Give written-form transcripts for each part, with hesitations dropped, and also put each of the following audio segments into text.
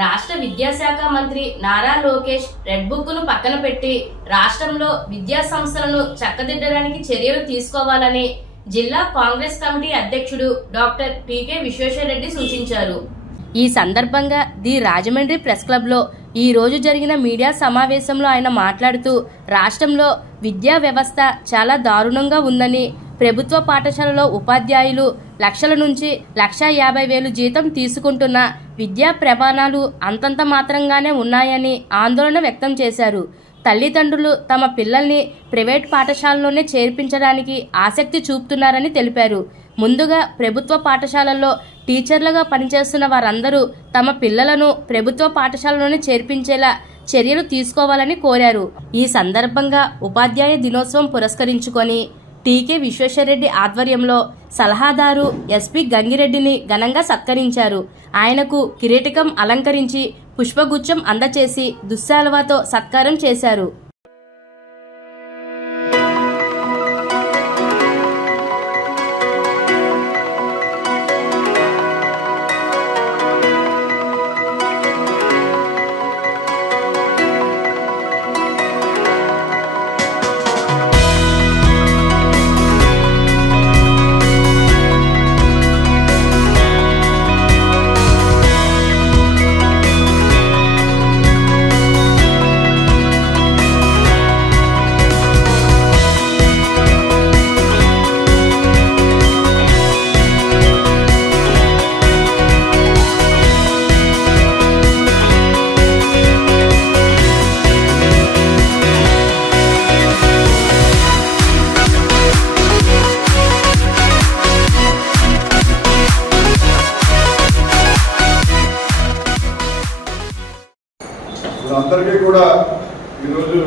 రాష్ట్ర విద్యాశాఖ మంత్రి నారా లోకేష్ రెడ్ బుక్ ను పక్కన పెట్టి రాష్ట్రంలో విద్యా సంస్థలను చక్కదిద్దడానికి చర్యలు తీసుకోవాలని జిల్లా కాంగ్రెస్ కమిటీ అధ్యక్షుడు డాక్టర్ టీకే విశ్వేశ్వరరెడ్డి సూచించారు. ఈ సందర్భంగా ది రాజమండ్రి ప్రెస్ క్లబ్ లో ఈ రోజు జరిగిన మీడియా సమావేశంలో ఆయన మాట్లాడుతూ రాష్ట్రంలో విద్యా వ్యవస్థ చాలా దారుణంగా ఉందని, ప్రభుత్వ పాఠశాలలో ఉపాధ్యాయులు లక్షల నుంచి 1,50,000 జీతం తీసుకుంటున్న విద్యా ప్రమాణాలు అంతంత మాత్రంగానే ఉన్నాయని ఆందోళన వ్యక్తం చేశారు. తల్లిదండ్రులు తమ పిల్లల్ని ప్రైవేట్ పాఠశాలలోనే చేర్పించడానికి ఆసక్తి చూపుతున్నారని తెలిపారు. ముందుగా ప్రభుత్వ పాఠశాలల్లో టీచర్లుగా పనిచేస్తున్న వారందరూ తమ పిల్లలను ప్రభుత్వ పాఠశాలలోనే చేర్పించేలా చర్యలు తీసుకోవాలని కోరారు. ఈ సందర్భంగా ఉపాధ్యాయ దినోత్సవం పురస్కరించుకొని టీకే విశ్వేశ్వరరెడ్డి ఆధ్వర్యంలో సలహాదారు ఎస్పీ గంగిరెడ్డిని ఘనంగా సత్కరించారు. ఆయనకు కిరీటకం అలంకరించి పుష్పగుచ్చం అందచేసి దుశ్శాలువాతో సత్కారం చేశారు. అందరికీ కూడా ఈరోజు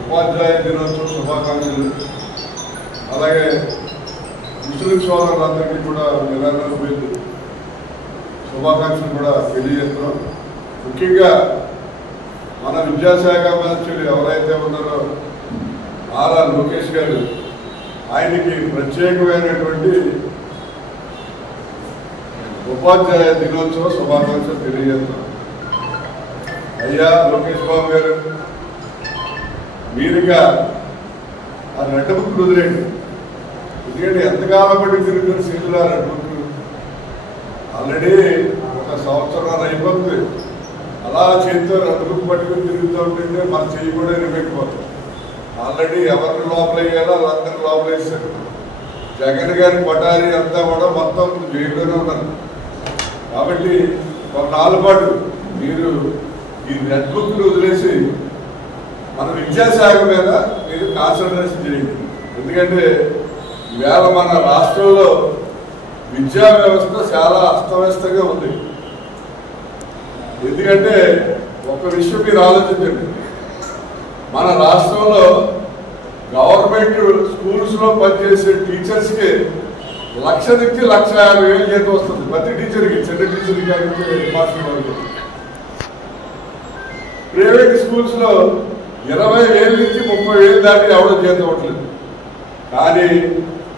ఉపాధ్యాయ దినోత్సవ శుభాకాంక్షలు. అలాగే ముస్లిం సోదరులందరికీ కూడా నిరాకరణ శుభాకాంక్షలు కూడా తెలియజేస్తున్నాం. ముఖ్యంగా మన విద్యాశాఖ మంత్రులు ఎవరైతే ఉన్నారో నారా లోకేష్ గారు, ఆయనకి ప్రత్యేకమైనటువంటి ఉపాధ్యాయ దినోత్సవ శుభాకాంక్షలు తెలియజేస్తున్నాం. అయ్యా లోకేష్ బాబు గారు, మీరుగా ఆ రెడ్ బుక్ వదిలేండి. ఎందుకంటే ఎంతకాలం పట్టి తిరుగుతున్న సీట్లు ఆ రెడ్ బుక్ ఆల్రెడీ 1 సంవత్సరం అయిపోతుంది. అలా చేతితో రెడ్ బుక్ పట్టుకుని తిరుగుతూ ఉంటుంటే మన చెయ్యి కూడా ఎరిపెట్టిపోతుంది. ఆల్రెడీ ఎవరిని లోపల వేయాలో వాళ్ళందరూ లోపల వేస్తారు. జగన్ గారి పటారి అంతా కూడా మొత్తం జైల్లోనే ఉన్నారు. కాబట్టి ఒక నాలుగు మీరు ఈ రెడ్ బుక్ వదిలేసి మన విద్యాశాఖ మీద మీరు కాన్సన్ట్రేషన్ చేయండి. ఎందుకంటే ఈవేళ మన రాష్ట్రంలో విద్యా వ్యవస్థ చాలా అస్తవ్యస్తంగా ఉంది. ఎందుకంటే ఒక విషయం మీరు ఆలోచించండి, మన రాష్ట్రంలో గవర్నమెంట్ స్కూల్స్లో పనిచేసే టీచర్స్కి 1,00,000 నుంచి 1,50,000 జీతం వస్తుంది ప్రతి టీచర్కి, చిన్న టీచర్కి కానీ మాస్టర్ వాళ్ళకి. ప్రైవేట్ స్కూల్స్లో 20,000 నుంచి 30,000 దాటి ఎవడో జీతం అవ్వట్లేదు. కానీ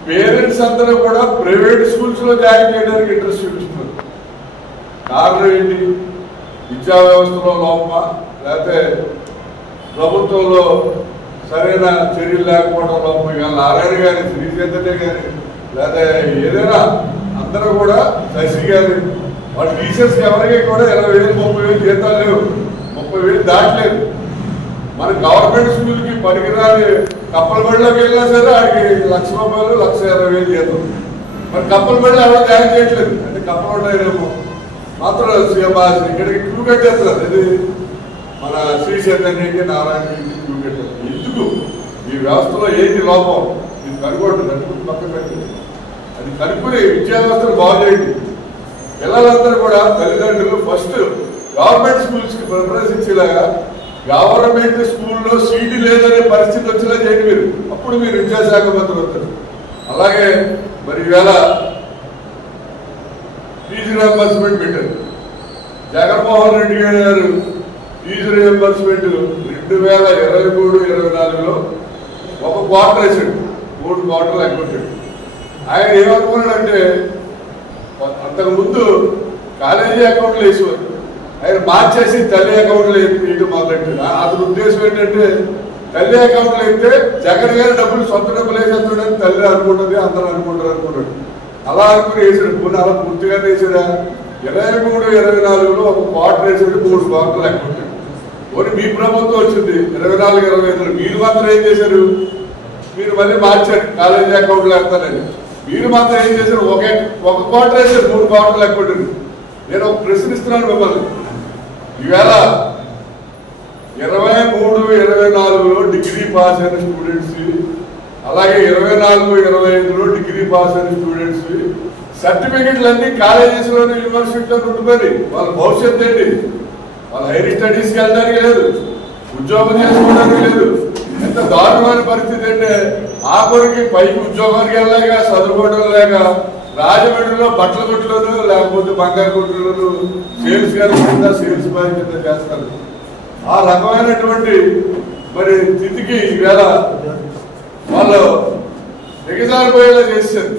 పేరెంట్స్ అందరూ కూడా ప్రైవేట్ స్కూల్స్లో జాయిన్ చేయడానికి ఇంట్రెస్ట్ చూపిస్తున్నారు. కారణం ఏంటి? విద్యా వ్యవస్థలో లోపమా, లేకపోతే ప్రభుత్వంలో సరైన చర్యలు లేకపోవడం లోపం? ఇక నారాయణ గారి శ్రీచైతన్య గారి లేదా ఏదైనా అందరూ కూడా శశి గారి వాళ్ళ టీచర్స్కి ఎవరికి కూడా 20,000 30,000 జీతాలు లేవు, 30,000 దాటలేదు. మన గవర్నమెంట్ స్కూల్కి పనికిరాని కప్పలబడిలోకి వెళ్ళినా సరే ఆడికి 1,00,000 రూపాయలు 1,20,000 జీతం. మరి కప్పలబడిలో ఎవరో జాయిన్ చేయట్లేదు. అంటే కప్పలబడినేమో మాత్రం ఇక్కడికి క్యూ కట్టేస్తున్నారు. ఇది మన శ్రీ చైతన్యకి నారాయణకి క్యూ కట్టారు. ఎందుకు? ఈ వ్యవస్థలో ఏంటి లోపం? ఇది కనుగొంటుంది. కనుక్కుంటూ పక్కన పెట్టండి. అది కనుక్కుని విద్యా వ్యవస్థను బాగు చేయండి. పిల్లలందరూ కూడా తల్లిదండ్రులు ఫస్ట్ గవర్నమెంట్ స్కూల్స్కి ప్రిఫరెన్స్ ఇచ్చేలాగా, గవర్నమెంట్ స్కూల్లో సీటు లేదనే పరిస్థితి వచ్చేలా చేయండి మీరు. అప్పుడు మీరు విద్యాశాఖ మంత్రి అవుతారు. అలాగే మరి ఈవేళ ఫీజు రియంబర్స్మెంట్ పెట్టారు. జగన్మోహన్ రెడ్డి గారు ఫీజు రియంబర్స్మెంట్ 2023-24లో ఒక క్వార్టర్ వేసాడు, 3 క్వార్టర్లు అయిపోతాడు. ఆయన ఏమనుకున్నాడంటే అంతకుముందు కాలేజీ అకౌంట్లు వేసేవారు. ఆయన మార్చేసి తల్లి అకౌంట్లు వేయడం మొదలెట్టారు. అతని ఉద్దేశం ఏంటంటే తల్లి అకౌంట్లు అయితే జగన్ గారి డబ్బులు సొంత డబ్బులు వేసేస్తాడని తల్లి అనుకుంటుంది, అందరూ అనుకుంటారు. అలా అనుకుని వేసాడు. పోనీ అలా పూర్తిగా వేసాడా? 23, 24లో ఒక క్వార్టర్ వేసాడు, 3 క్వార్టర్లు అకౌంట్. పోనీ మీ ప్రభుత్వం వచ్చింది 24, 25లో మీరు మాత్రం ఏం చేశారు? మీరు మళ్ళీ మార్చారు కాలేజీ అకౌంట్లు వేస్తారని. మీరు మాత్రం ఏం చేశారు? ఒక క్వార్టర్ వేసారు, 3 క్వార్టర్లు అకౌంట్. నేను ఒక ప్రశ్నిస్తున్నాను మిమ్మల్ని. ఈవేళ 23, 24లో డిగ్రీ పాస్ అయిన స్టూడెంట్స్, అలాగే 24, 25లో డిగ్రీ పాస్ అయిన స్టూడెంట్స్ సర్టిఫికెట్లు అన్ని కాలేజెస్లోని యూనివర్సిటీలో ఉంటున్నారు. వాళ్ళ భవిష్యత్తు ఏంటి? వాళ్ళ హైయర్ స్టడీస్కి వెళ్ళడానికి లేదు, ఉద్యోగం చేసుకోవడానికి లేదు. ఎంత దారుణమైన పరిస్థితి అంటే ఆఖరికి పైకి ఉద్యోగానికి వెళ్ళలేక, చదువుకోవడం లేక రాజమండ్రిలో బట్టల కొట్టులోను లేకపోతే బంగారు కొట్టులోను సేల్స్ కింద, సేల్స్ బాయ్ కింద చేస్తారు. ఆ రకమైనటువంటి మరి స్థితికి ఈవేళ వాళ్ళు ఎగజారిపోయేలా చేశారు.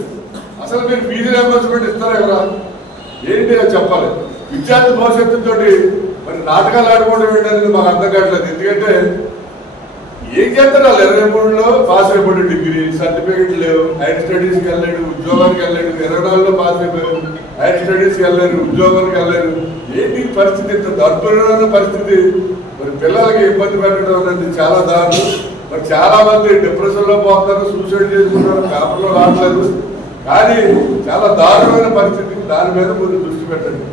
అసలు మీరు ఫీజు రియంబర్స్మెంట్ ఇస్తారా కదా? ఏంటి అని చెప్పాలి. విద్యార్థి భవిష్యత్తుతో మరి నాటకాలు ఆడుకోవడం ఏంటనేది మాకు అర్థం కావట్లేదు. ఎందుకంటే ఏం చేస్తారు వాళ్ళు? 23లో పాస్ అయిపోయాడు, డిగ్రీ సర్టిఫికెట్ లేవు, హైయర్ స్టడీస్కి వెళ్ళాడు, ఉద్యోగానికి వెళ్ళాడు. 24లో పాస్ అయిపోయారు, హైయర్ స్టడీస్కి వెళ్ళారు, ఉద్యోగానికి వెళ్ళారు. ఏంటి పరిస్థితి? ఇంత దౌర్భాగ్యమైన పరిస్థితి. మరి పిల్లలకి ఇబ్బంది పెట్టడం అనేది చాలా దారుణం. మరి చాలా మంది డిప్రెషన్ లో పోతారు, సూసైడ్ చేసుకుంటారు, పేపర్లో రావట్లేదు. కానీ చాలా దారుణమైన పరిస్థితి. దాని మీద మీరు దృష్టి పెట్టండి.